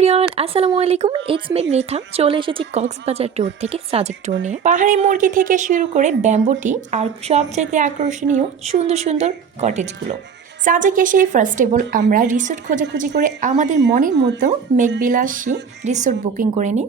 Everyone, আসসালামু আলাইকুম। It's me Mridha. চলে এসেছি কক্সবাজার ট্যুর থেকে সাজেক ট্যুর নিয়ে। পাহাড়ি মুরগি থেকে শুরু করে ব্যাম্বুটি আর সবচাইতে আকর্ষণীয় সুন্দর সুন্দর কটেজগুলো। সাজেক এসে ফার্স্ট অফ অল আমরা রিসোর্ট খোঁজাখুঁজি করে আমাদের মনের মতো মেঘবিলাসী রিসোর্ট বুকিং করে নিই।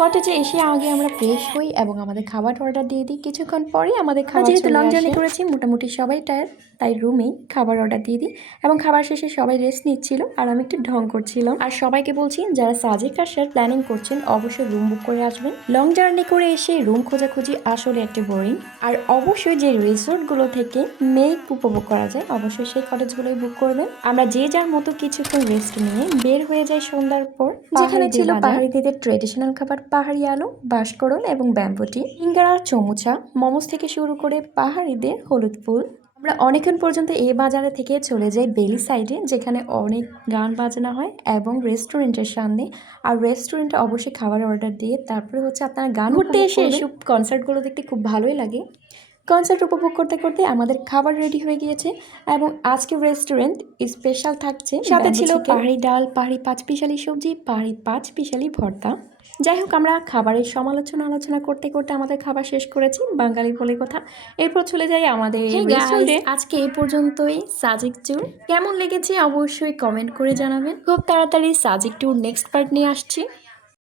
কটেজে এসে আগে আমরা ফ্রেশ হই এবং আমাদের খাবার অর্ডার দিয়ে দিই। কিছুক্ষণ পরে আমাদের খাবার যেহেতু লং জার্নি করেছি, মোটামুটি সবাই টায়ার, তাই রুমেই খাবার অর্ডার দিয়ে দিই এবং খাবার শেষে সবাই রেস্ট নিচ্ছিল আর আমি একটু ঢং করছিলাম। আর সবাইকে বলছি, যারা সাজেক আসার প্ল্যানিং করছেন অবশ্যই রুম বুক করে আসবেন। লং জার্নি করে এসে রুম খোঁজাখুঁজি আসলে একটা বোরিং। আর অবশ্যই যে রিসোর্টগুলো থেকে মেঘ উপভোগ করা যায় অবশ্যই সেই কটেজগুলোই বুক করবেন। আমরা যে যার মতো কিছুক্ষণ রেস্ট নিয়ে বের হয়ে যাই সন্ধ্যার পর। যেখানে ছিল পাহাড়িদের ট্রেডিশনাল খাবার, পাহাড়ি আলু, বাঁশকরল এবং ব্যাম্বুটি, সিঙ্গারা, চমুচা, মোমোস থেকে শুরু করে পাহাড়িদের হলুদ ফুল। আমরা অনেকক্ষণ পর্যন্ত এই বাজারে থেকে চলে যাই বেলি সাইডে, যেখানে অনেক গান বাজনা হয় এবং রেস্টুরেন্টের সামনে। আর রেস্টুরেন্টে অবশ্যই খাবার অর্ডার দিয়ে তারপরে হচ্ছে আপনারা গান ঘুরতে এসে এসব কনসার্টগুলো দেখতে খুব ভালোই লাগে। কনসার্ট উপভোগ করতে করতে আমাদের খাবার রেডি হয়ে গিয়েছে এবং আজকে রেস্টুরেন্ট স্পেশাল থাকছে। সাথে ছিল পাহাড়ি ডাল, পাহাড়ি পাঁচপিশালি সবজি, পাহাড়ি পাঁচপিশালি ভর্তা। যাই হোক, আমরা খাবারের আলোচনা করতে করতে আমাদের খাবার শেষ করেছি, বাঙালি বলে কথা। এরপর চলে যাই আমাদের রেস্টুরেন্টে। আজকে এই পর্যন্তই সাজেক ট্যুর। কেমন লেগেছে অবশ্যই কমেন্ট করে জানাবেন। খুব তাড়াতাড়ি সাজেক ট্যুর নেক্সট পার্ট নিয়ে আসছি।